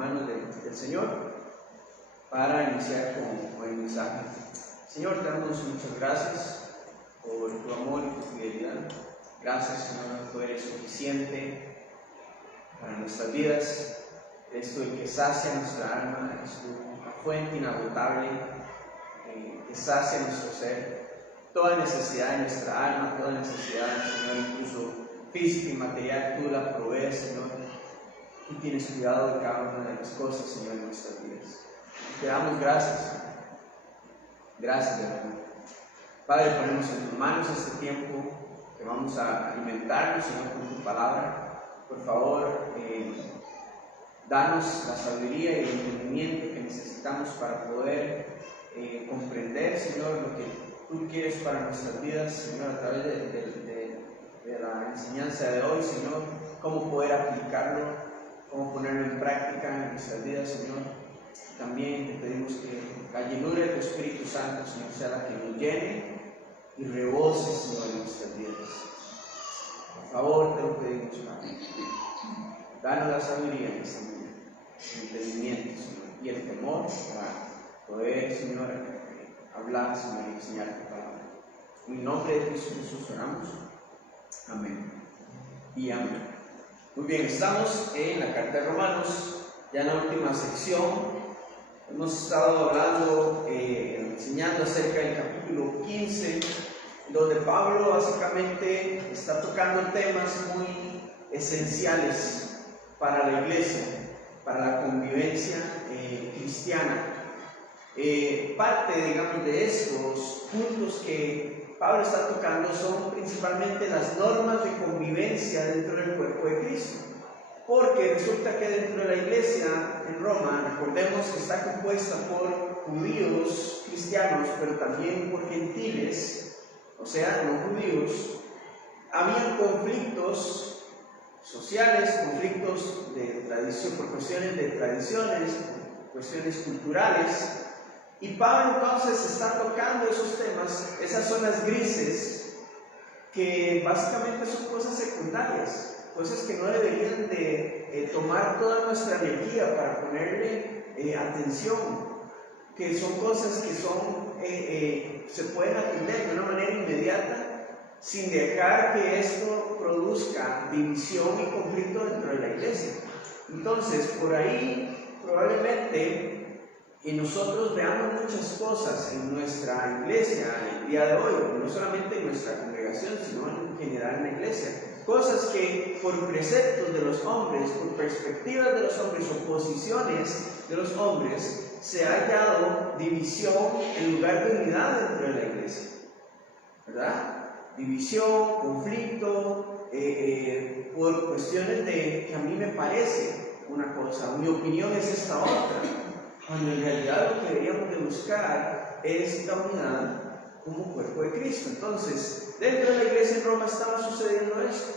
manos del Señor para iniciar con el mensaje. Señor, te damos muchas gracias por tu amor y tu fidelidad. Gracias, Señor, tú eres suficiente para nuestras vidas. Eres tú el que sacia nuestra alma, eres tú la fuente inagotable que sacia nuestro ser. Toda necesidad de nuestra alma, toda necesidad, Señor, incluso física y material, tú la provees, Señor. Tú tienes cuidado de cada una de las cosas, Señor, en nuestras vidas. Te damos gracias, Señor. Gracias, de verdad. Padre, ponemos en tus manos este tiempo que vamos a alimentarnos, Señor, con tu palabra. Por favor, danos la sabiduría y el entendimiento que necesitamos para poder comprender, Señor, lo que tú quieres para nuestras vidas, Señor, a través de la enseñanza de hoy, Señor, cómo poder aplicarlo, cómo ponerlo en práctica en nuestras vidas, Señor. También te pedimos que la llenura de tu Espíritu Santo, Señor, sea la que nos llene y rebose, Señor, en nuestras vidas. Por favor, te lo pedimos, Padre. Danos la sabiduría en esta mañana, el entendimiento, Señor, y el temor para poder, Señor, hablar, Señor, y enseñar tu palabra. En el nombre de Cristo Jesús oramos. Amén. Y amén. Muy bien, estamos en la carta de Romanos, ya en la última sección. Hemos estado hablando, enseñando acerca del capítulo 15, donde Pablo básicamente está tocando temas muy esenciales para la iglesia, para la convivencia cristiana. Parte, digamos, de estos puntos que Pablo está tocando son principalmente las normas de convivencia dentro del cuerpo de Cristo. Porque resulta que dentro de la iglesia en Roma, recordemos que está compuesta por judíos cristianos, pero también por gentiles, o sea, no judíos. Habían conflictos sociales, conflictos de tradición, por cuestiones de tradiciones, cuestiones culturales. Y Pablo entonces está tocando esos temas, esas zonas grises, que básicamente son cosas secundarias, cosas que no deberían de tomar toda nuestra energía para ponerle atención, que son cosas que se pueden atender de una manera inmediata, sin dejar que esto produzca división y conflicto dentro de la iglesia. Entonces, por ahí probablemente nosotros veamos muchas cosas en nuestra iglesia el día de hoy, no solamente en nuestra congregación, sino en general en la iglesia. Cosas que por preceptos de los hombres, por perspectivas de los hombres o posiciones de los hombres, se ha hallado división en lugar de unidad dentro de la iglesia, ¿verdad? División, conflicto, por cuestiones de que a mí me parece una cosa, mi opinión es esta otra, cuando en realidad lo que deberíamos de buscar es la unidad como cuerpo de Cristo. Entonces, dentro de la iglesia en Roma estaba sucediendo esto.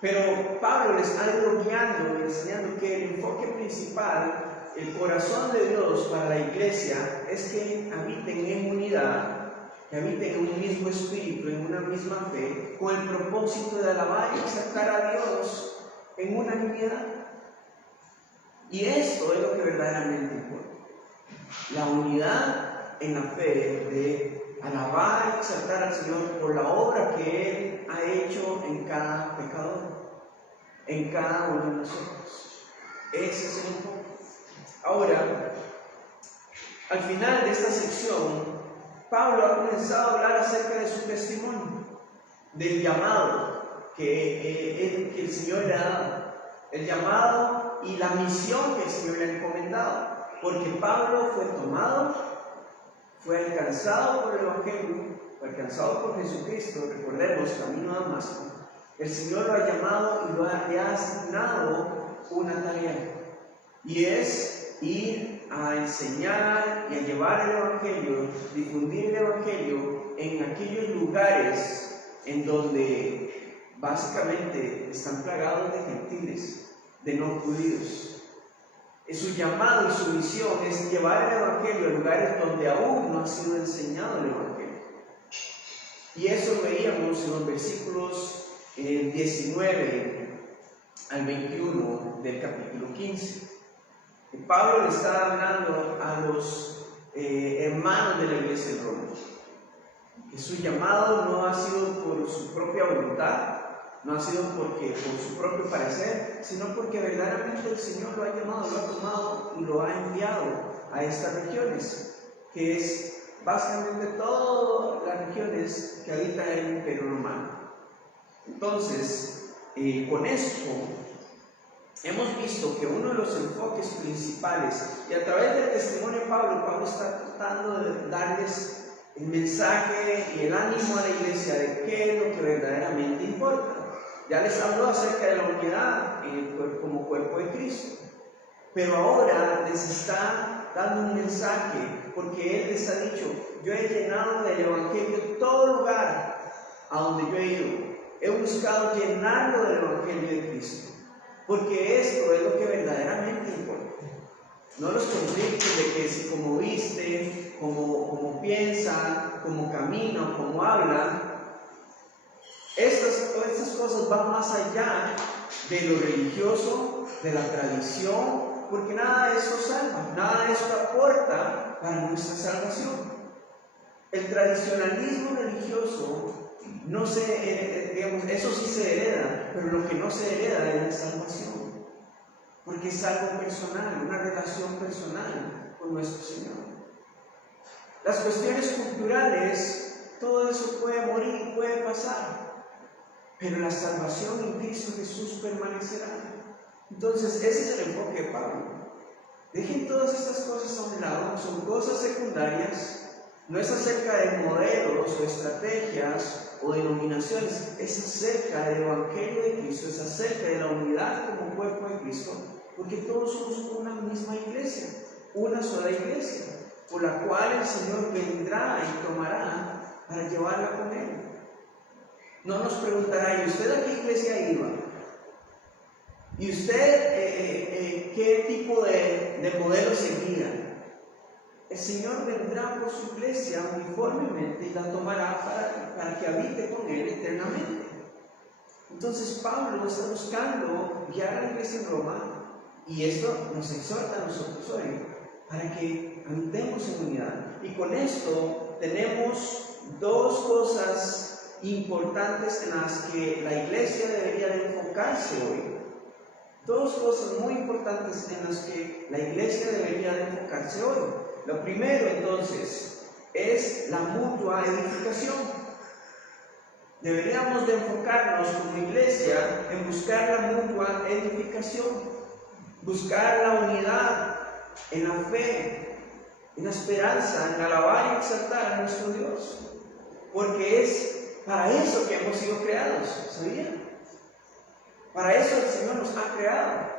Pero Pablo les ha ido guiando y enseñando que el enfoque principal, el corazón de Dios para la iglesia, es que habiten en unidad, que habiten en un mismo espíritu, en una misma fe, con el propósito de alabar y exaltar a Dios en unanimidad. Y esto es lo que verdaderamente importa. La unidad en la fe de alabar y exaltar al Señor por la obra que Él ha hecho en cada pecador, en cada uno de nosotros. Ese es el enfoque. Ahora, al final de esta sección, Pablo ha comenzado a hablar acerca de su testimonio, del llamado que el Señor le ha dado, el llamado y la misión que el Señor le ha encomendado, porque Pablo fue tomado, fue alcanzado por el Evangelio, fue alcanzado por Jesucristo, recordemos, camino a Damasco. El Señor lo ha llamado y le ha asignado una tarea, y es ir a enseñar y a llevar el Evangelio, difundir el Evangelio en aquellos lugares en donde básicamente están plagados de gentiles, de no judíos. Su llamado y su misión es llevar el Evangelio a lugares donde aún no ha sido enseñado el Evangelio. Y eso lo veíamos en los versículos 19 al 21 del capítulo 15. Pablo le está hablando a los hermanos de la iglesia de Roma, que su llamado no ha sido por su propia voluntad, no ha sido por su propio parecer, sino porque verdaderamente el Señor lo ha llamado, lo ha tomado y lo ha enviado a estas regiones, que es básicamente todas las regiones que habitan el Imperio Romano. Entonces, con esto hemos visto que uno de los enfoques principales, y a través del testimonio de Pablo está tratando de darles el mensaje y el ánimo a la iglesia de qué es lo que verdaderamente importa. Ya les habló acerca de la unidad como cuerpo de Cristo, pero ahora les está dando un mensaje, porque Él les ha dicho: yo he llenado del Evangelio todo lugar a donde yo he ido. He buscado llenarlo del Evangelio de Cristo, porque esto es lo que verdaderamente importa. No los conflictos de que si como viste, como piensan, como caminan, como hablan. Estas cosas van más allá de lo religioso, de la tradición, porque nada de eso salva, nada de eso aporta para nuestra salvación. El tradicionalismo religioso no eso sí se hereda, pero lo que no se hereda es la salvación, porque es algo personal, una relación personal con nuestro Señor. Las cuestiones culturales, todo eso puede morir y puede pasar, pero la salvación en Cristo Jesús permanecerá. Entonces, ese es el enfoque de Pablo. Dejen todas estas cosas a un lado, son cosas secundarias. No es acerca de modelos o estrategias o denominaciones, es acerca del Evangelio de Cristo, es acerca de la unidad como cuerpo de Cristo, porque todos somos una misma iglesia, una sola iglesia, por la cual el Señor vendrá y tomará para llevarla con Él. No nos preguntará: ¿y usted a qué iglesia iba? ¿Y usted qué tipo de modelo seguía? El Señor vendrá por su iglesia uniformemente y la tomará para que habite con Él eternamente. Entonces Pablo está buscando guiar a la iglesia en Roma, y esto nos exhorta a nosotros hoy, para que habitemos en unidad. Y con esto tenemos dos cosas importantes en las que la iglesia debería de enfocarse hoy. Dos cosas muy importantes en las que la iglesia debería de enfocarse hoy. Lo primero, entonces, es la mutua edificación. Deberíamos de enfocarnos como iglesia en buscar la mutua edificación, buscar la unidad en la fe, en la esperanza, en alabar y exaltar a nuestro Dios, porque es para eso que hemos sido creados, ¿sabían? Para eso el Señor nos ha creado,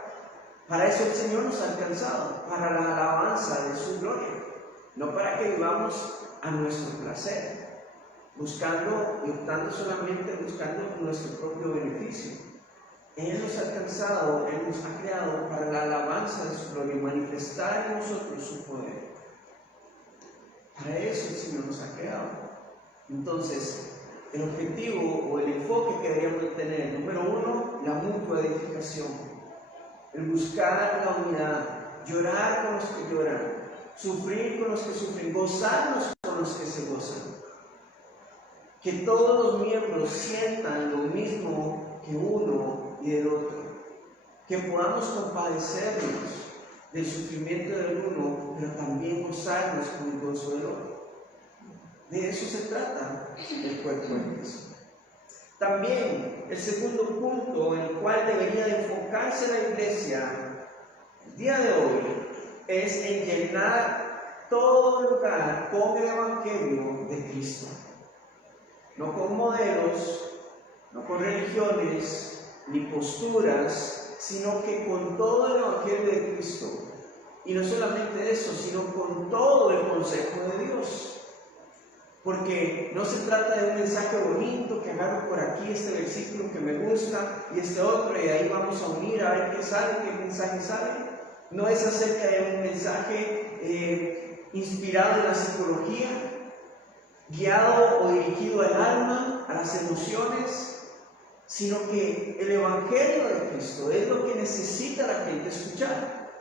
para eso el Señor nos ha alcanzado, para la alabanza de su gloria, no para que vivamos a nuestro placer, buscando y optando solamente buscando nuestro propio beneficio. Él nos ha alcanzado, Él nos ha creado para la alabanza de su gloria, manifestar en nosotros su poder. Para eso el Señor nos ha creado. Entonces, el objetivo o el enfoque que deberíamos tener, número uno, la mutua edificación, el buscar la unidad, llorar con los que lloran, sufrir con los que sufren, gozarnos con los que se gozan, que todos los miembros sientan lo mismo que uno y del otro, que podamos compadecernos del sufrimiento del uno, pero también gozarnos con el gozo del otro. De eso se trata el cuerpo de Cristo. También el segundo punto en el cual debería de enfocarse la iglesia el día de hoy es en llenar todo lugar con el Evangelio de Cristo. No con modelos, no con religiones, ni posturas, sino que con todo el Evangelio de Cristo. Y no solamente eso, sino con todo el consejo de Dios. Porque no se trata de un mensaje bonito que agarro por aquí este versículo que me gusta y este otro, y ahí vamos a unir a ver qué sale, qué mensaje sale. No es acerca de un mensaje inspirado en la psicología, guiado o dirigido al alma, a las emociones, sino que el Evangelio de Cristo es lo que necesita la gente escuchar.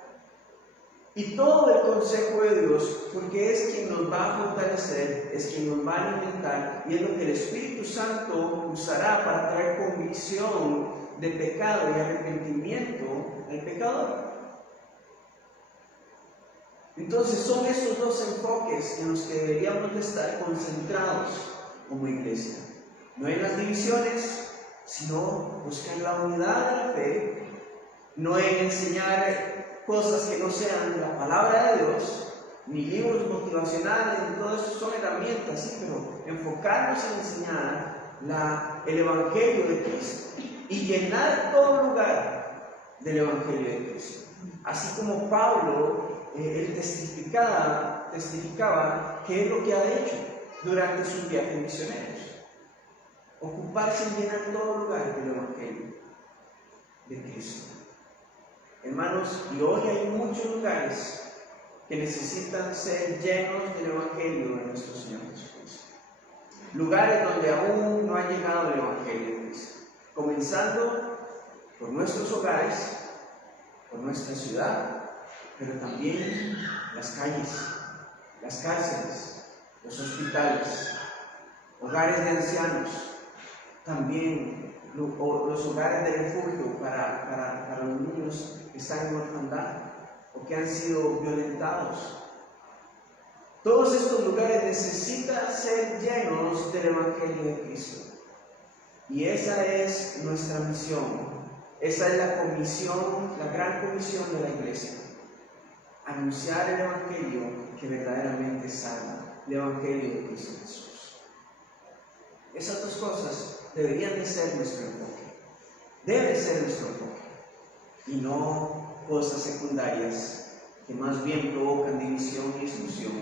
Y todo el consejo de Dios, porque es quien nos va a fortalecer, es quien nos va a alimentar, y es lo que el Espíritu Santo usará para traer convicción de pecado y arrepentimiento al pecador. Entonces son esos dos enfoques en los que deberíamos de estar concentrados como iglesia. No en las divisiones, sino buscar la unidad de la fe, no en enseñar cosas que no sean la palabra de Dios, ni libros motivacionales, ni todo eso son herramientas, sí, pero enfocarnos en enseñar el Evangelio de Cristo y llenar todo lugar del Evangelio de Cristo. Así como Pablo, él testificaba qué es lo que ha hecho durante sus viajes misioneros. Ocuparse en llenar todo lugar del Evangelio de Cristo. Hermanos, y hoy hay muchos lugares que necesitan ser llenos del Evangelio de nuestro Señor Jesucristo. Lugares donde aún no ha llegado el Evangelio de Cristo. Comenzando por nuestros hogares, por nuestra ciudad, pero también las calles, las cárceles, los hospitales, hogares de ancianos, también los hogares de refugio para los niños que están en orfandad o que han sido violentados. Todos estos lugares necesitan ser llenos del Evangelio de Cristo. Y esa es nuestra misión. Esa es la comisión, la gran comisión de la iglesia. Anunciar el Evangelio que verdaderamente salva, el Evangelio de Cristo Jesús. Esas dos cosas deberían de ser nuestro enfoque. Debe ser nuestro enfoque. Y no cosas secundarias que más bien provocan división y exclusión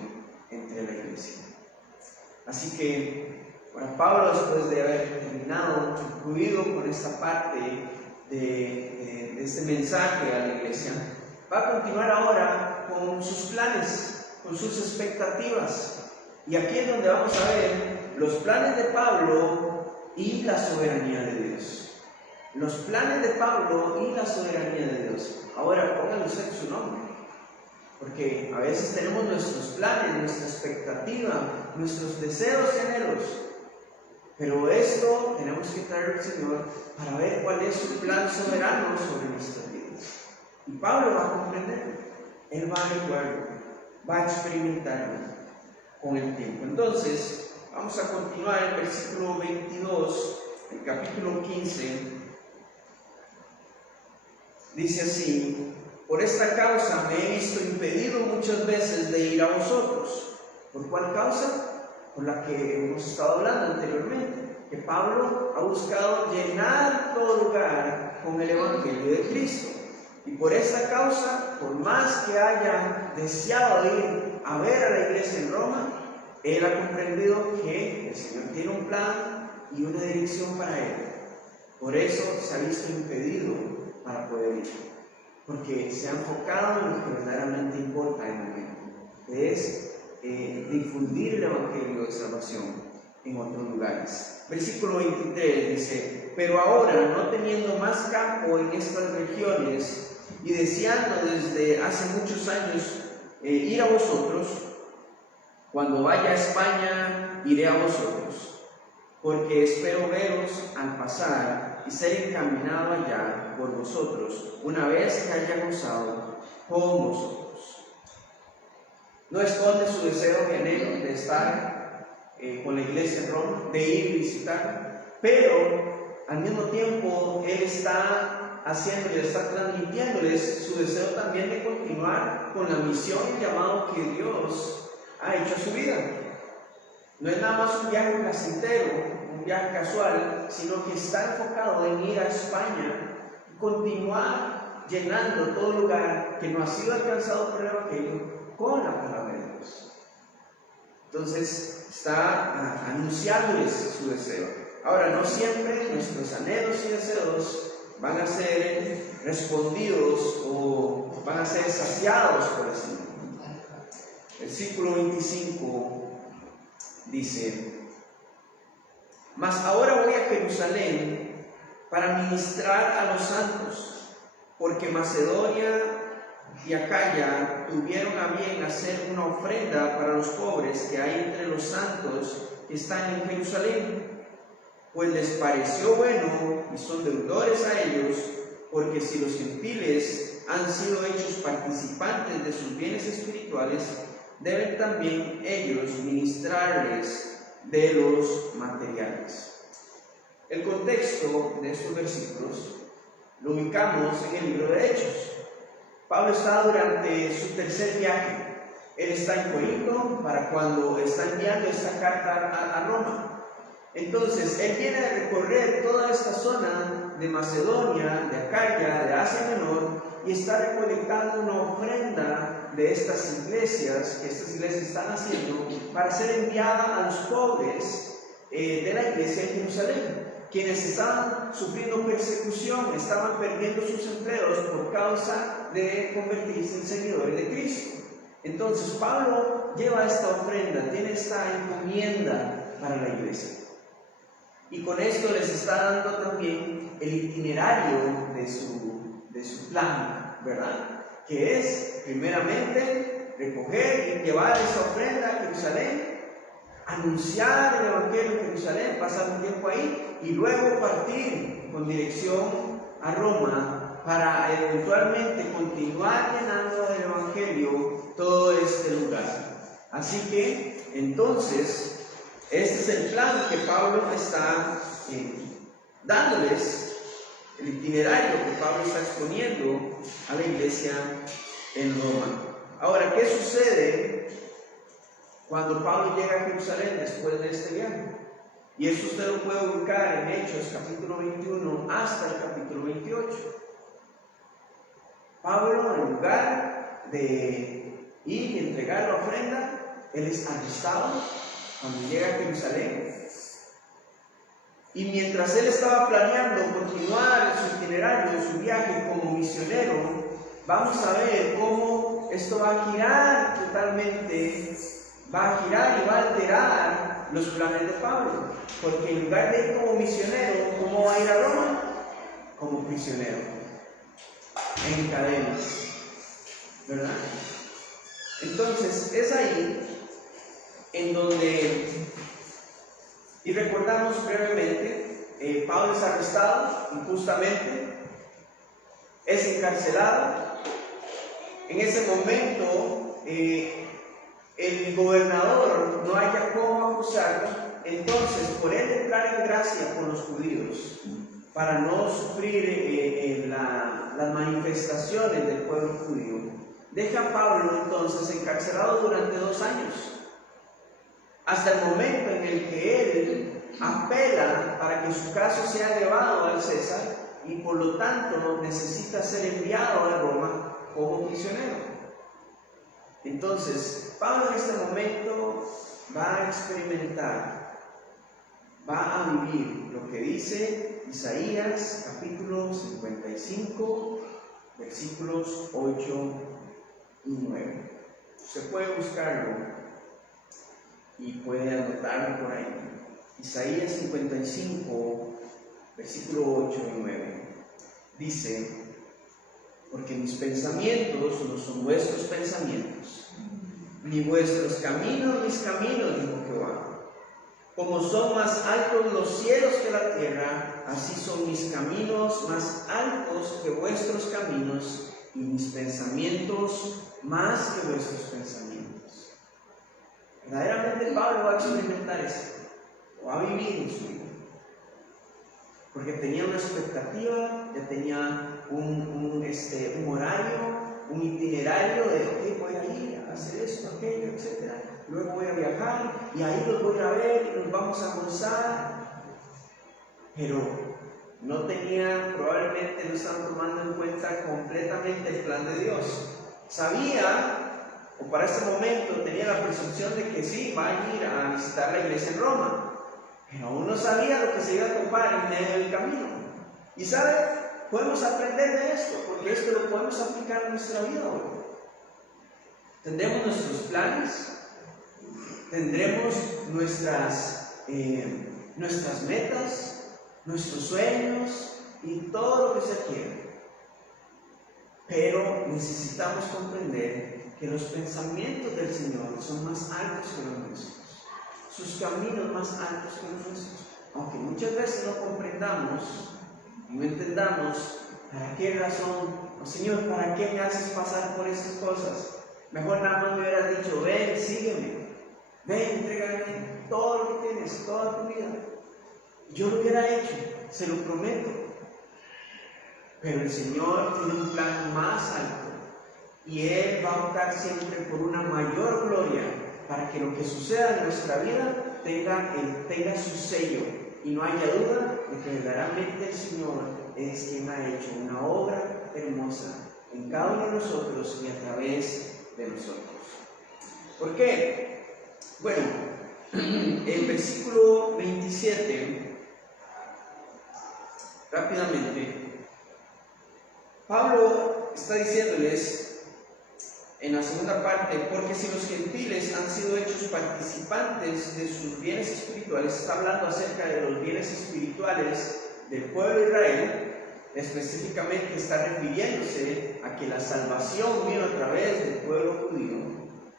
entre la iglesia. Así que, para Pablo, después de haber terminado, concluido con esta parte de este mensaje a la iglesia, va a continuar ahora con sus planes, con sus expectativas. Y aquí es donde vamos a ver los planes de Pablo y la soberanía de Dios. Los planes de Pablo y la soberanía de Dios. Ahora, póngale usted su nombre. Porque a veces tenemos nuestros planes, nuestra expectativa, nuestros deseos y anhelos. Pero esto tenemos que traer al Señor para ver cuál es su plan soberano sobre nuestras vidas. Y Pablo va a comprender. Él va a averiguarlo, va a experimentarlo con el tiempo. Entonces, vamos a continuar el versículo 22, el capítulo 15. Dice así: por esta causa me he visto impedido muchas veces de ir a vosotros. ¿Por cuál causa? Por la que hemos estado hablando anteriormente, que Pablo ha buscado llenar todo lugar con el Evangelio de Cristo. Y por esta causa, por más que haya deseado ir a ver a la iglesia en Roma, él ha comprendido que el Señor tiene un plan y una dirección para él. Por eso se ha visto impedido para poder ir, porque se ha enfocado en lo que verdaderamente importa en el momento, que es difundir el Evangelio de salvación en otros lugares. Versículo 23 dice: pero ahora, no teniendo más campo en estas regiones y deseando desde hace muchos años ir a vosotros, cuando vaya a España iré a vosotros, porque espero veros al pasar y ser encaminado allá por vosotros, una vez que haya gozado con vosotros. No esconde su deseo y anhelo de estar con la iglesia en Roma, de ir y visitar, pero al mismo tiempo él está haciéndoles, está transmitiéndoles su deseo también de continuar con la misión y llamado que Dios ha hecho a su vida. No es nada más un viaje placentero, un viaje casual, sino que está enfocado en ir a España y continuar llenando todo lugar que no ha sido alcanzado por el Evangelio con la palabra de Dios. Entonces está anunciándoles su deseo. Ahora, no siempre nuestros anhelos y deseos van a ser respondidos o van a ser saciados por el Señor. Versículo 25 dice: mas ahora voy a Jerusalén para ministrar a los santos, porque Macedonia y Acaya tuvieron a bien hacer una ofrenda para los pobres que hay entre los santos que están en Jerusalén, pues les pareció bueno y son deudores a ellos, porque si los gentiles han sido hechos participantes de sus bienes espirituales, deben también ellos ministrarles de los materiales. El contexto de estos versículos lo ubicamos en el libro de Hechos. Pablo está durante su tercer viaje. Él está en Corinto para cuando está enviando esta carta a Roma. Entonces, él viene a recorrer toda esta zona de Macedonia, de Acaya, de Asia Menor, y está recolectando una ofrenda de estas iglesias que estas iglesias están haciendo para ser enviada a los pobres de la iglesia de Jerusalén, quienes estaban sufriendo persecución, estaban perdiendo sus empleos por causa de convertirse en seguidores de Cristo. Entonces Pablo lleva esta ofrenda, tiene esta encomienda para la iglesia. Y con esto les está dando también el itinerario de su plan, ¿verdad? Que es, primeramente, recoger y llevar esta ofrenda a Jerusalén, anunciar el Evangelio en Jerusalén, pasar un tiempo ahí y luego partir con dirección a Roma para eventualmente continuar llenando del Evangelio todo este lugar. Así que, entonces, este es el plan que Pablo está dándoles, el itinerario que Pablo está exponiendo a la iglesia en Roma. Ahora, ¿qué sucede cuando Pablo llega a Jerusalén después de este viaje? Y eso usted lo puede ubicar en Hechos capítulo 21 hasta el capítulo 28. Pablo, en lugar de ir y entregar la ofrenda, él es arrestado cuando llega a Jerusalén. Y mientras él estaba planeando continuar su itinerario, su viaje como misionero, vamos a ver cómo esto va a girar totalmente, va a girar y va a alterar los planes de Pablo. Porque en lugar de ir como misionero, ¿cómo va a ir a Roma? Como prisionero, en cadenas, ¿verdad? Entonces, es ahí en donde, y recordamos brevemente, Pablo es arrestado injustamente, es encarcelado. En ese momento, el gobernador no haya cómo acusarlo, entonces, por él entrar en gracia con los judíos, para no sufrir las manifestaciones del pueblo judío, deja a Pablo entonces encarcelado durante 2 años, hasta el momento en el que él apela para que su caso sea llevado al César y por lo tanto necesita ser enviado a Roma como prisionero. Entonces, Pablo en este momento va a experimentar, va a vivir lo que dice Isaías capítulo 55, versículos 8 y 9. Se puede buscarlo y puede anotarlo por ahí. Isaías 55, versículo 8 y 9. Dice: porque mis pensamientos no son vuestros pensamientos, ni vuestros caminos mis caminos, dijo Jehová. Como son más altos los cielos que la tierra, así son mis caminos más altos que vuestros caminos, y mis pensamientos más que vuestros pensamientos. Verdaderamente Pablo va a experimentar esto, o va a vivir en su vida, porque tenía una expectativa, ya tenía un horario, un itinerario de, ok, voy a ir a hacer esto, aquello, etc. Luego voy a viajar y ahí los voy a ver y nos vamos a almorzar. Pero no tenía, probablemente no estaban tomando en cuenta completamente el plan de Dios. Sabía, o para este momento tenía la presunción de que sí, va a ir a visitar la iglesia en Roma, pero aún no sabía lo que se iba a topar en medio del camino. Y ¿sabe? Podemos aprender de esto, porque esto lo podemos aplicar en nuestra vida hoy. Tendremos nuestros planes, tendremos nuestras metas, nuestros sueños y todo lo que se quiera. pero necesitamos comprender que los pensamientos del Señor son más altos que los nuestros, sus caminos más altos que los nuestros. Aunque muchas veces no comprendamos y no entendamos para qué razón, oh Señor, ¿para qué me haces pasar por esas cosas? Mejor nada más me hubieras dicho, ven, sígueme, ven, entrégame todo lo que tienes, toda tu vida. Yo lo hubiera hecho, se lo prometo. Pero el Señor tiene un plan más alto y Él va a optar siempre por una mayor gloria para que lo que suceda en nuestra vida tenga su sello y no haya duda de que verdaderamente el Señor es quien ha hecho una obra hermosa en cada uno de nosotros y a través de nosotros. ¿Por qué? Bueno, el versículo 27, rápidamente, Pablo está diciéndoles en la segunda parte, porque si los gentiles han sido hechos participantes de sus bienes espirituales, está hablando acerca de los bienes espirituales del pueblo de Israel, específicamente está refiriéndose a que la salvación vino a través del pueblo judío,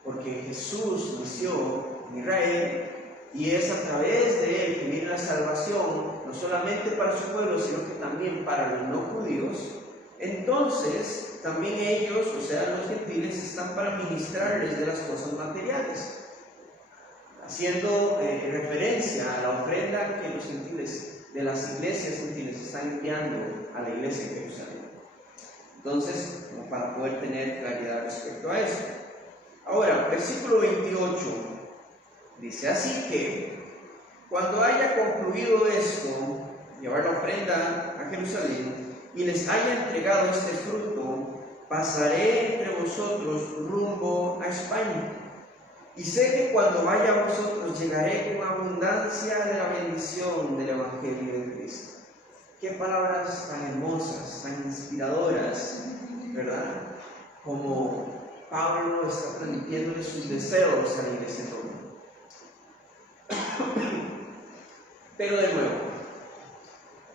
porque Jesús nació en Israel y es a través de él que viene la salvación, no solamente para su pueblo, sino que también para los no judíos. Entonces, también ellos, o sea, los gentiles, están para ministrarles de las cosas materiales, haciendo referencia a la ofrenda que los gentiles, de las iglesias gentiles, están enviando a la iglesia en Jerusalén. Entonces, como para poder tener claridad respecto a eso. Ahora, versículo 28, dice, así que, cuando haya concluido esto, llevar la ofrenda a Jerusalén, y les haya entregado este fruto, pasaré entre vosotros rumbo a España. Y sé que cuando vaya a vosotros llegaré con abundancia de la bendición del Evangelio de Cristo. Qué palabras tan hermosas, tan inspiradoras, ¿verdad? Como Pablo está transmitiéndole sus deseos a la iglesia de Roma. Pero de nuevo,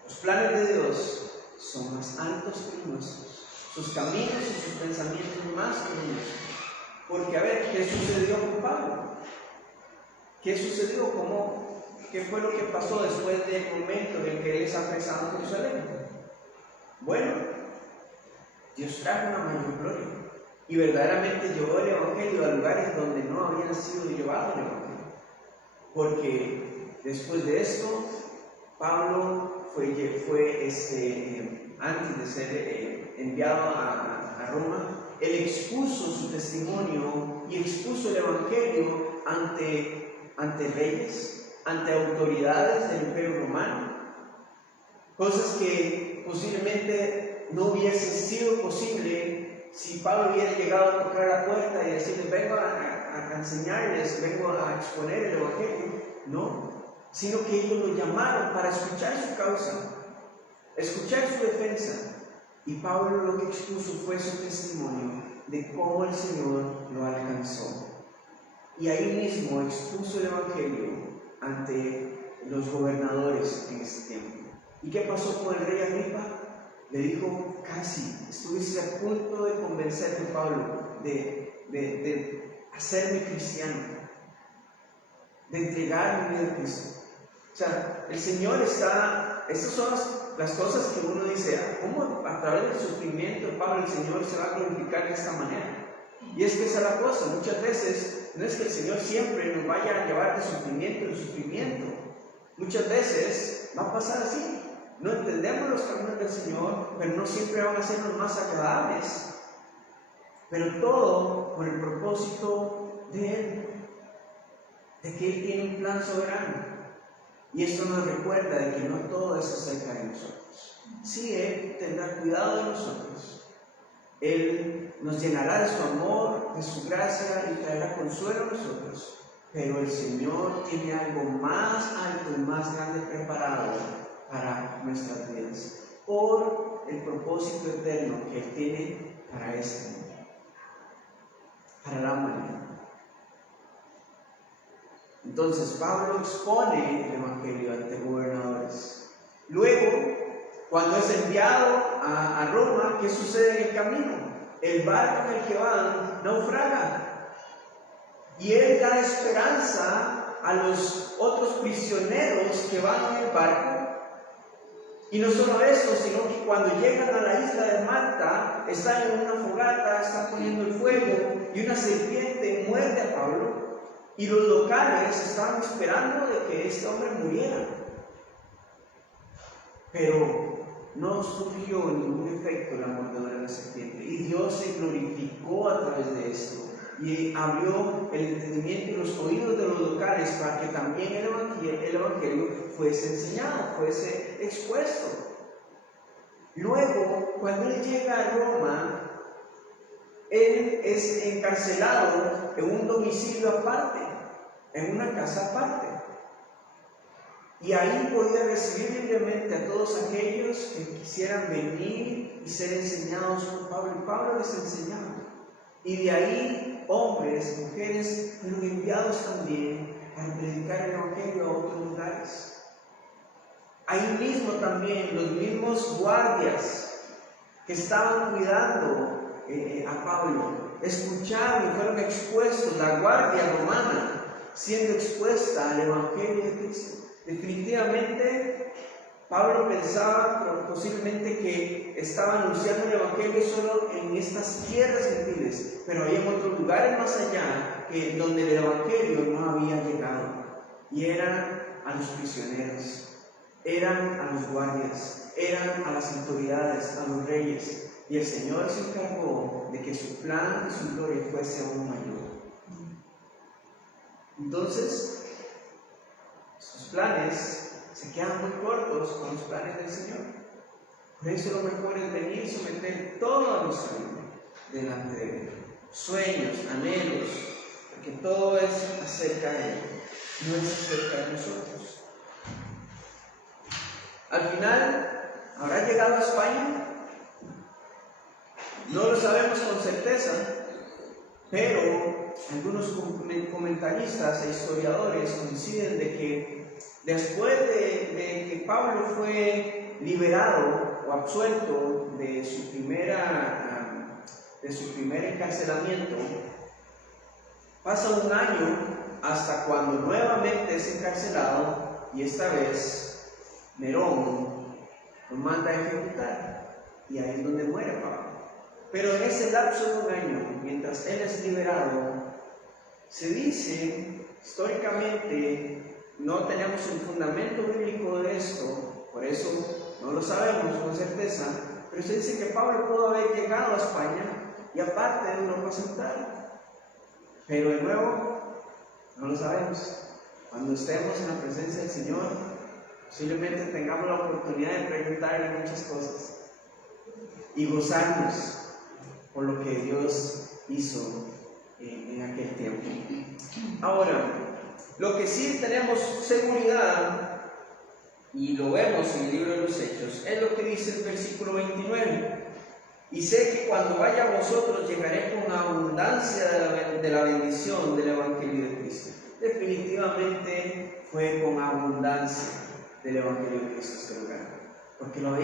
los planes de Dios son más altos que los nuestros, sus caminos y sus pensamientos más que los nuestros. Porque a ver, ¿qué sucedió con Pablo? ¿Qué sucedió? ¿Qué fue lo que pasó después del momento en el que él es apresado en Jerusalén? Bueno, Dios trajo una mayor gloria y verdaderamente llevó el Evangelio a lugares donde no había sido llevado el Evangelio. Porque después de esto, Pablo antes de ser enviado a Roma, él expuso su testimonio y expuso el Evangelio ante reyes, ante autoridades del Imperio Romano, cosas que posiblemente no hubiese sido posible si Pablo hubiera llegado a tocar la puerta y decirles, vengo a enseñarles, vengo a exponer el Evangelio. No, sino que ellos lo llamaron para escuchar su causa, escuchar su defensa. Y Pablo lo que expuso fue su testimonio de cómo el Señor lo alcanzó. Y ahí mismo expuso el Evangelio ante los gobernadores en ese tiempo. ¿Y qué pasó con el rey Agripa? Le dijo, casi, estuviste a punto de convencerme, Pablo, de hacerme cristiano, de entregar mi vida a Cristo. O sea, el Señor estas son las cosas que uno dice, ¿cómo a través del sufrimiento de Pablo el Señor se va a glorificar de esta manera? Y es que esa es la cosa, muchas veces no es que el Señor siempre nos vaya a llevar de sufrimiento en sufrimiento. Muchas veces va a pasar así. No entendemos los caminos del Señor, pero no siempre van a sernos más agradables. Pero todo por el propósito de Él, de que Él tiene un plan soberano. Y esto nos recuerda de que no todo es acerca de nosotros. Sí, Él tendrá cuidado de nosotros. Él nos llenará de su amor, de su gracia y traerá consuelo a nosotros. Pero el Señor tiene algo más alto y más grande preparado para nuestras vidas, por el propósito eterno que Él tiene para este mundo, para la humanidad. Entonces Pablo expone el Evangelio ante gobernadores. Luego, cuando es enviado a Roma, ¿qué sucede en el camino? el barco en el que van naufraga. Y él da esperanza a los otros prisioneros que van en el barco. Y no solo eso, sino que cuando llegan a la isla de Malta, están en una fogata, están poniendo el fuego y una serpiente muerde a Pablo. Y los locales estaban esperando de que este hombre muriera. Pero no surgió ningún efecto la mordedura de la serpiente. Y Dios se glorificó a través de esto. Y abrió el entendimiento y los oídos de los locales para que también el evangelio fuese enseñado, fuese expuesto. Luego, cuando él llega a Roma, él es encarcelado en un domicilio aparte, en una casa aparte. Y ahí podía recibir libremente a todos aquellos que quisieran venir y ser enseñados por Pablo. Y Pablo les enseñaba. Y de ahí hombres, mujeres fueron enviados también para predicar el evangelio a otros lugares. Ahí mismo también los mismos guardias que estaban cuidando a Pablo escucharon y fueron expuestos, la guardia romana siendo expuesta al evangelio de Cristo. Definitivamente Pablo pensaba posiblemente que estaba anunciando el evangelio solo en estas tierras gentiles, pero hay en otros lugares más allá donde el evangelio no había llegado, y eran a los prisioneros, eran a los guardias, eran a las autoridades, a los reyes, y el Señor se encargó de que su plan y su gloria fuese aún mayor. Entonces, sus planes se quedan muy cortos con los planes del Señor. Por eso lo mejor es venir y someter todo a nuestra vida delante de Él. Sueños, anhelos, porque todo es acerca de Él, no es acerca de nosotros. Al final, ¿habrá llegado a España? No lo sabemos con certeza, pero algunos comentaristas e historiadores coinciden de que después de que Pablo fue liberado o absuelto de su primer encarcelamiento, pasa un año hasta cuando nuevamente es encarcelado, y esta vez Nerón lo manda a ejecutar, y ahí es donde muere Pablo. Pero en ese lapso de un año, mientras él es liberado, se dice históricamente, no tenemos un fundamento bíblico de esto, por eso no lo sabemos con certeza, pero se dice que Pablo pudo haber llegado a España y aparte de Europa Central. Pero de nuevo, no lo sabemos. Cuando estemos en la presencia del Señor, posiblemente tengamos la oportunidad de preguntarle muchas cosas y gozarnos por lo que Dios hizo en aquel tiempo. Ahora, lo que sí tenemos seguridad, y lo vemos en el libro de los Hechos, es lo que dice el versículo 29. Y sé que cuando vaya a vosotros llegaré con abundancia de la bendición del Evangelio de Cristo. Definitivamente fue con abundancia del Evangelio de Cristo este lugar, porque lo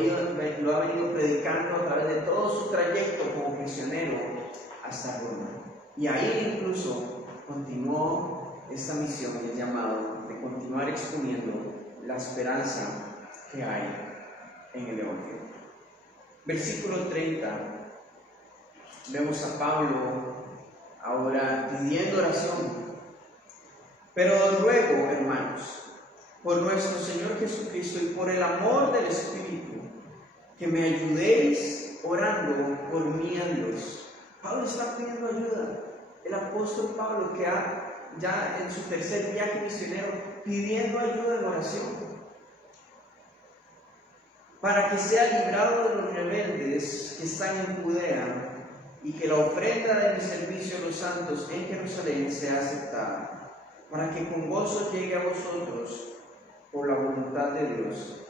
ha venido predicando a través de todo su trayecto como prisionero hasta Roma. Y ahí incluso continuó esta misión y el llamado de continuar exponiendo la esperanza que hay en el Evangelio. Versículo 30, vemos a Pablo ahora pidiendo oración. Pero os ruego, hermanos, por nuestro Señor Jesucristo y por el amor del Espíritu, que me ayudéis orando por mí a Dios. Pablo está pidiendo ayuda. El apóstol Pablo, que ya en su tercer viaje misionero, pidiendo ayuda en oración, para que sea librado de los rebeldes que están en Judea, y que la ofrenda de mi servicio a los santos en Jerusalén sea aceptada, para que con gozo llegue a vosotros por la voluntad de Dios,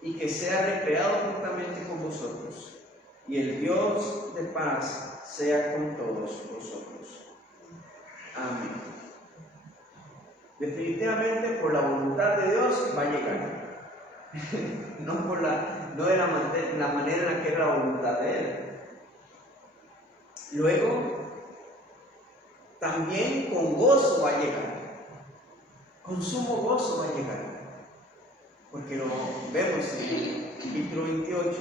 y que sea recreado juntamente con vosotros, y el Dios de paz sea con todos vosotros. Amén. Definitivamente por la voluntad de Dios va a llegar. No de la manera en la que era la voluntad de Él. Luego, también con gozo va a llegar, con sumo gozo va a llegar, porque lo vemos en el capítulo 28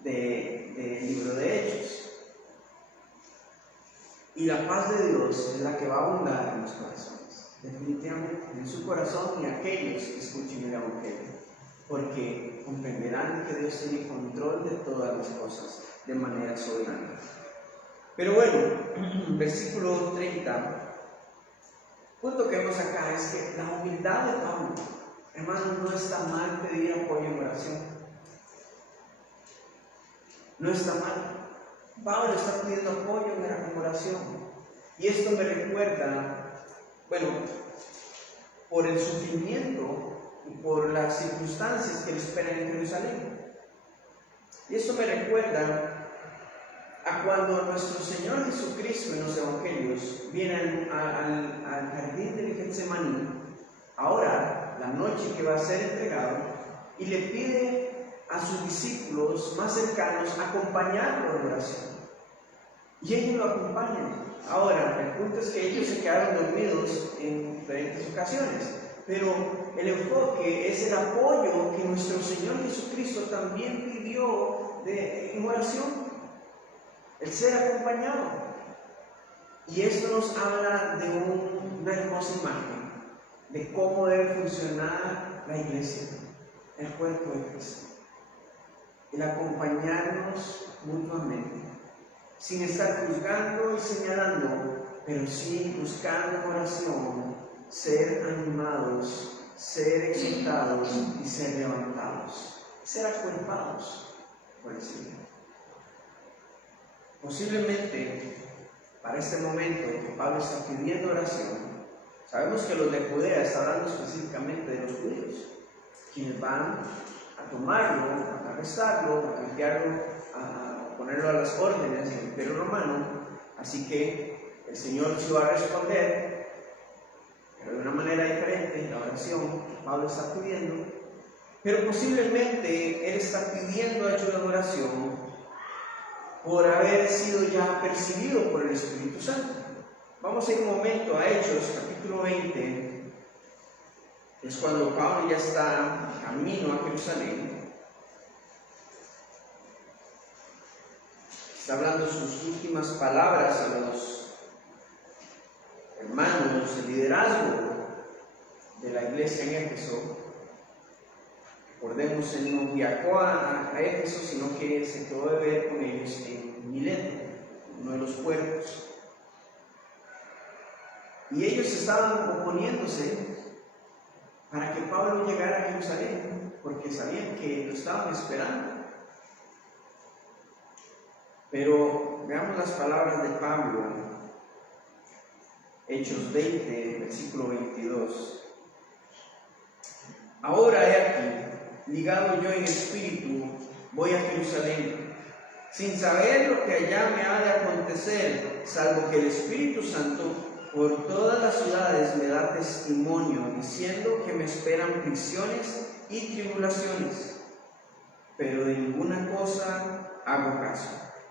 del libro de Hechos. Y la paz de Dios es la que va a abundar en los corazones, definitivamente, en su corazón y aquellos que escuchen el Evangelio, porque comprenderán que Dios tiene control de todas las cosas de manera soberana. Pero bueno, versículo 30, el punto que vemos acá es que la humildad de Pablo, hermanos, no está mal pedir apoyo en oración. No está mal. Pablo está pidiendo apoyo en la oración. Y esto me recuerda, bueno, por el sufrimiento y por las circunstancias que le esperan en Jerusalén. Y esto me recuerda a cuando nuestro Señor Jesucristo en los Evangelios viene al jardín del Getsemaní a orar la noche que va a ser entregado y le pide a sus discípulos más cercanos acompañarlo en oración. Y ellos lo acompañan. Ahora, el punto es que ellos se quedaron dormidos en diferentes ocasiones, pero el enfoque es el apoyo que nuestro Señor Jesucristo también pidió en oración, el ser acompañado. Y esto nos habla de una hermosa imagen de cómo debe funcionar la iglesia, el cuerpo de Cristo. El acompañarnos mutuamente, sin estar juzgando y señalando, pero sí buscando en oración ser animados, ser exaltados y ser levantados, ser acuerpados por el Señor. Posiblemente para este momento que Pablo está pidiendo oración, sabemos que los de Judea está hablando específicamente de los judíos, quienes van a tomarlo, a arrestarlo, a limpiarlo, a ponerlo a las órdenes del Imperio Romano. Así que el Señor se va a responder, pero de una manera diferente, en la oración que Pablo está pidiendo. Pero posiblemente él está pidiendo ayuda en oración por haber sido ya percibido por el Espíritu Santo. Vamos a ir un momento a Hechos, capítulo 20. Es cuando Pablo ya está camino a Jerusalén. Está hablando sus últimas palabras a los hermanos, el liderazgo de la iglesia en Éfeso. Recordemos, él no viajó a Éfeso, sino que se quedó de ver con ellos en Mileto, uno de los puertos. Y ellos estaban oponiéndose para que Pablo llegara a Jerusalén, porque sabían que lo estaban esperando. Pero veamos las palabras de Pablo, Hechos 20, versículo 22. Ahora he aquí, ligado yo en espíritu, voy a Jerusalén, sin saber lo que allá me ha de acontecer, salvo que el Espíritu Santo por todas las ciudades me da testimonio, diciendo que me esperan prisiones y tribulaciones. Pero de ninguna cosa hago caso,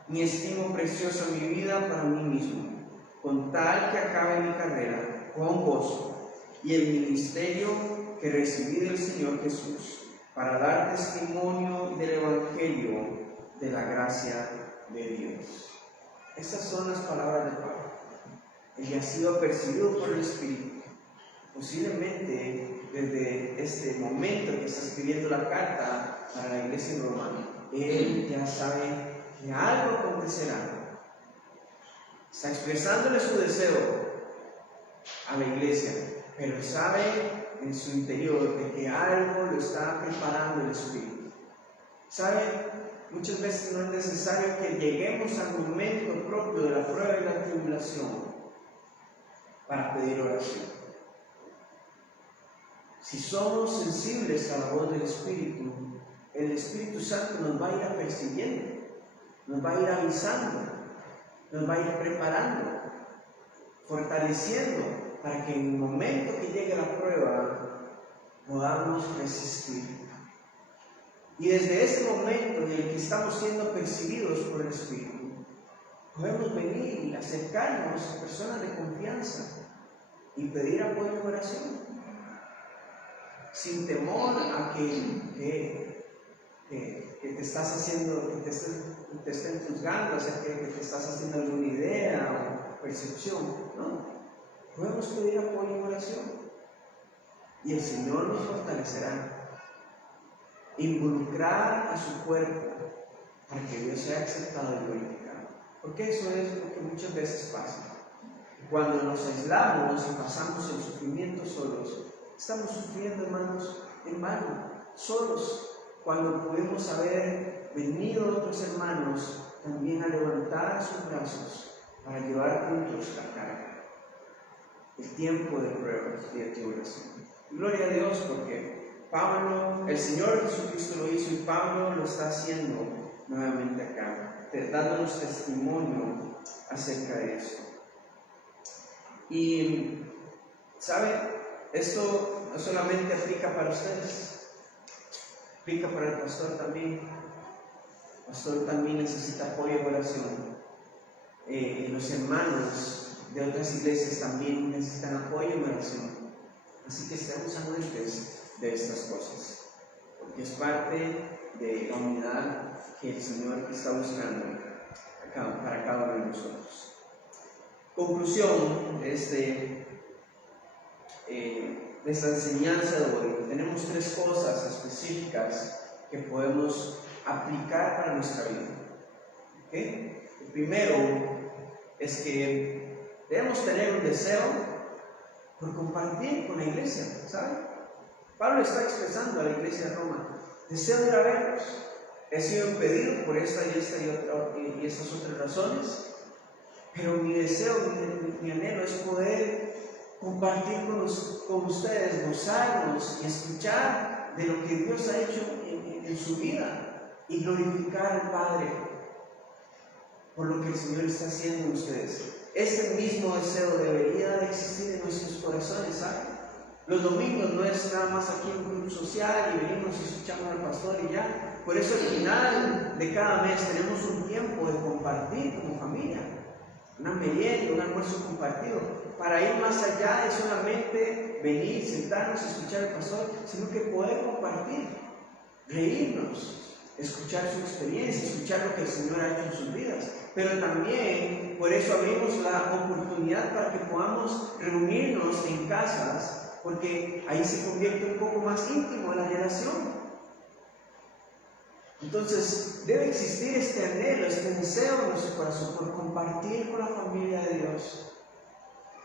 ni estimo preciosa mi vida para mí mismo, con tal que acabe mi carrera con gozo y el ministerio que recibí del Señor Jesús, para dar testimonio del Evangelio de la gracia de Dios. Estas son las palabras de Pablo. Él ha sido percibido por el Espíritu. Posiblemente desde este momento que está escribiendo la carta para la iglesia en Roma, él ya sabe que algo acontecerá. Está expresándole su deseo a la iglesia, pero sabe en su interior de que algo lo está preparando el Espíritu. ¿Sabe? Muchas veces no es necesario que lleguemos al momento propio de la prueba y la tribulación para pedir oración. Si somos sensibles a la voz del Espíritu, el Espíritu Santo nos va a ir apercibiendo, nos va a ir avisando, nos va a ir preparando, fortaleciendo, para que en el momento que llegue la prueba podamos resistir. Y desde este momento en el que estamos siendo percibidos por el Espíritu, Podemos venir y acercarnos a personas de confianza y pedir apoyo en oración, sin temor a que te estás haciendo, que te estén juzgando, o sea, que te estás haciendo alguna idea o percepción, ¿no? Podemos pedir apoyo en oración y el Señor nos fortalecerá. Involucrar a su cuerpo para que Dios sea aceptado y glorificado, porque eso es lo que muchas veces pasa. Cuando nos aislamos y pasamos el sufrimiento solos, estamos sufriendo, hermanos, en vano, solos, cuando pudimos haber venido otros hermanos también a levantar sus brazos para llevar juntos la carga, el tiempo de pruebas y de tribulación. Gloria a Dios, porque Pablo, el Señor Jesucristo lo hizo y Pablo lo está haciendo nuevamente acá, dándonos testimonio acerca de esto. Y, ¿sabe? Esto no solamente aplica para ustedes, aplica para el pastor también. El pastor también necesita apoyo y oración. Los hermanos de otras iglesias también necesitan apoyo y oración. Así que estemos anuentes de estas cosas, porque es parte de la unidad que el Señor está buscando para cada uno de nosotros. Conclusión de esta enseñanza de hoy. Tenemos tres cosas específicas que podemos aplicar para nuestra vida. ¿Okay? El primero es que debemos tener un deseo por compartir con la iglesia, ¿sabe? Pablo está expresando a la iglesia de Roma: deseo ir a verlos. He sido impedido por esta y estas otras razones, pero mi deseo, mi anhelo es poder compartir con ustedes, gozarnos y escuchar de lo que Dios ha hecho en su vida y glorificar al Padre por lo que el Señor está haciendo en ustedes. Este mismo deseo debería de existir en nuestros corazones, ¿saben? Los domingos no es nada más aquí en un grupo social y venimos y escuchamos al pastor y ya. Por eso al final de cada mes tenemos un tiempo de compartir como familia, una merienda, un almuerzo compartido, para ir más allá de solamente venir, sentarnos y escuchar al pastor, sino que poder compartir, reírnos, escuchar su experiencia, escuchar lo que el Señor ha hecho en sus vidas. Pero también por eso abrimos la oportunidad para que podamos reunirnos en casas, porque ahí se convierte un poco más íntimo la relación. Entonces debe existir este anhelo, este deseo en nuestro corazón por compartir con la familia de Dios,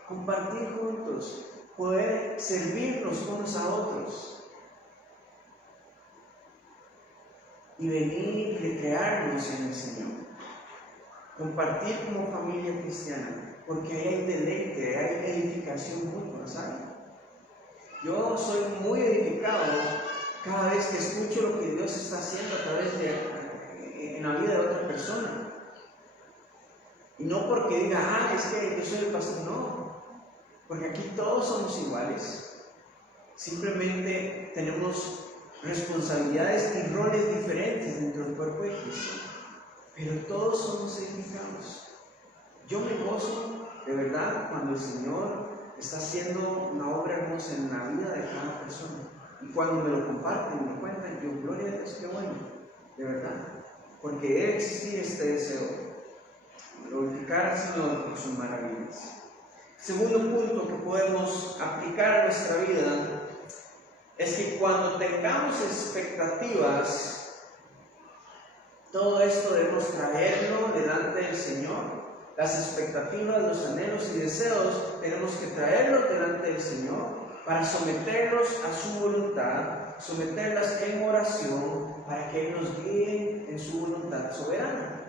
compartir juntos, poder servirnos unos a otros y venir y recrearnos en el Señor. Compartir como familia cristiana, porque ahí hay deleite, hay edificación mutua, ¿saben? Yo soy muy edificado cada vez que escucho lo que Dios está haciendo a través en la vida de otra persona. Y no porque diga, es que yo soy el pastor, no. Porque aquí todos somos iguales. Simplemente tenemos responsabilidades y roles diferentes dentro del cuerpo de Cristo. Pero todos somos edificados. Yo me gozo de verdad cuando el Señor está haciendo una obra hermosa en la vida de cada persona. Y cuando me lo comparten y me cuentan, yo, gloria a Dios, qué bueno, de verdad. Porque debe existir este deseo, glorificar al Señor por sus maravillas. Segundo punto que podemos aplicar a nuestra vida es que cuando tengamos expectativas, todo esto debemos traerlo delante del Señor. Las expectativas, los anhelos y deseos tenemos que traerlos delante del Señor para someterlos a su voluntad, someterlas en oración para que Él nos guíe en su voluntad soberana.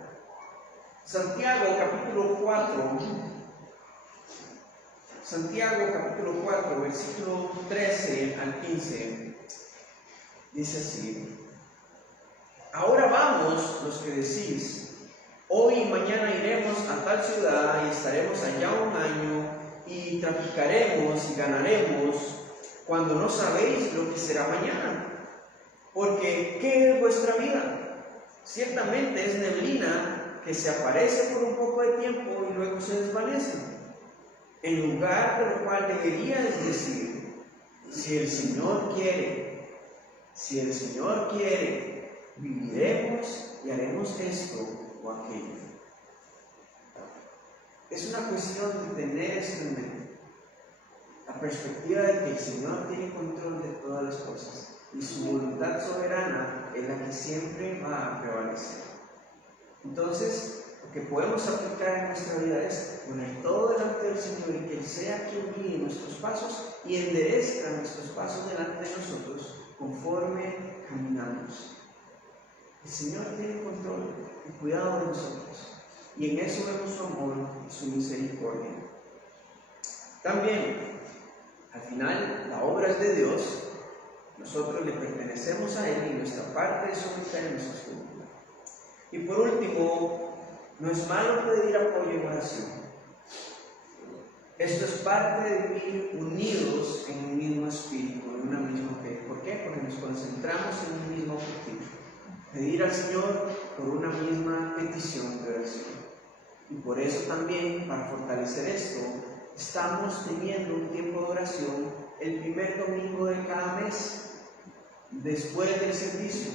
Santiago capítulo 4, versículo 13 al 15, dice así: ahora vamos los que decís, hoy y mañana iremos a tal ciudad y estaremos allá un año y traficaremos y ganaremos, cuando no sabéis lo que será mañana. Porque ¿qué es vuestra vida? Ciertamente es neblina que se aparece por un poco de tiempo y luego se desvanece. En lugar de lo cual deberías decir, si el Señor quiere, viviremos y haremos esto o aquello. Es una cuestión de tener esto en mente. La perspectiva de que el Señor tiene control de todas las cosas y su voluntad soberana es la que siempre va a prevalecer. Entonces, lo que podemos aplicar en nuestra vida es poner todo delante del Señor y que Él sea quien guíe nuestros pasos y enderezca nuestros pasos delante de nosotros conforme caminamos. El Señor tiene control y cuidado de nosotros, y en eso vemos su amor y su misericordia. También, al final, la obra es de Dios, nosotros le pertenecemos a Él y nuestra parte es someternos a su voluntad. Y por último, no es malo pedir apoyo en oración. Esto es parte de vivir unidos en un mismo espíritu, en una misma fe. ¿Por qué? Porque nos concentramos en un mismo objetivo. Pedir al Señor por una misma petición de oración. Y por eso también, para fortalecer esto, estamos teniendo un tiempo de oración el primer domingo de cada mes, después del servicio.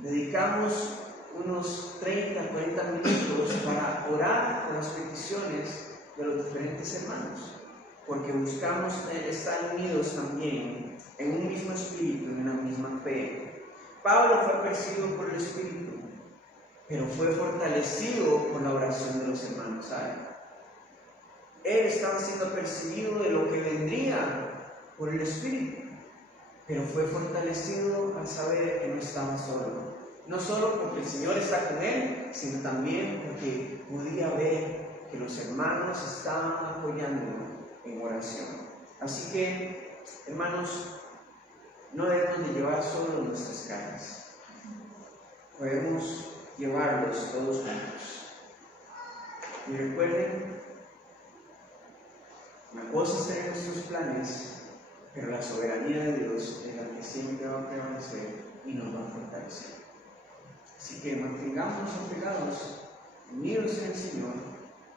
Dedicamos unos 30, 40 minutos para orar por las peticiones de los diferentes hermanos, porque buscamos estar unidos también en un mismo espíritu, en una misma fe. Pablo fue perseguido por el Espíritu, pero fue fortalecido por la oración de los hermanos. Él estaba siendo perseguido de lo que vendría por el Espíritu, pero fue fortalecido al saber que no estaba solo. No solo porque el Señor está con él, sino también porque podía ver que los hermanos estaban apoyándolo en oración. Así que, hermanos, no debemos de llevar solo nuestras cargas. Podemos llevarlos todos juntos. Y recuerden, una cosa es tener nuestros planes, pero la soberanía de Dios es la que siempre va a prevalecer y nos va a fortalecer. Así que mantengámonos apegados, unidos en el Señor,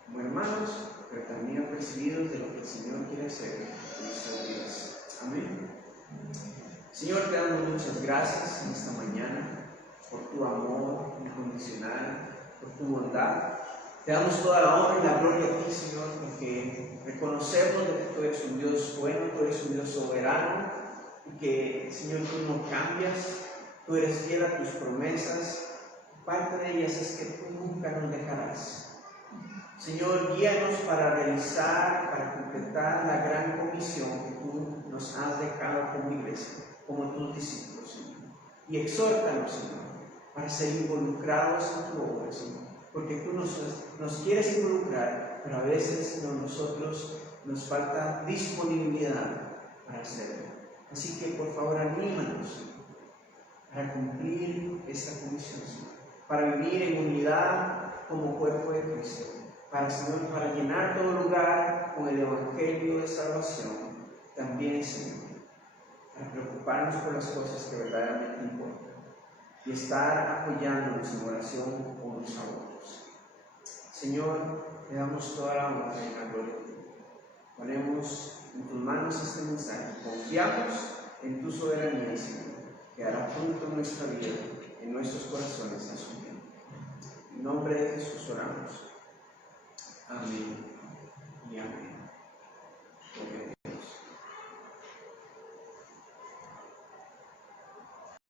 como hermanos, pero también apercibidos de lo que el Señor quiere hacer en nuestras vidas. Amén. Señor, te damos muchas gracias en esta mañana por tu amor incondicional, por tu bondad. Te damos toda la honra y la gloria a ti, Señor, porque reconocemos que tú eres un Dios bueno, tú eres un Dios soberano, y que, Señor, tú no cambias, tú eres fiel a tus promesas. Parte de ellas es que tú nunca nos dejarás. Señor, guíanos para realizar, para completar la gran comisión que tú nos has dejado como iglesia, como tus discípulos, Señor. Y exhórtanos, Señor, para ser involucrados en tu obra, Señor. Porque tú nos quieres involucrar, pero a veces nosotros nos falta disponibilidad para hacerlo. Así que por favor anímanos, Señor, para cumplir esta comisión, Señor, para vivir en unidad como cuerpo de Cristo, Señor, para llenar todo lugar con el Evangelio de salvación, también, Señor, para preocuparnos por las cosas que verdaderamente importan y estar apoyándonos en oración unos a otros. Señor, te damos toda la honra y la gloria a ti. Ponemos en tus manos este mensaje, confiamos en tu soberanía, Señor, que hará fruto en nuestra vida, en nuestros corazones, en su tiempo. En nombre de Jesús oramos. Amén.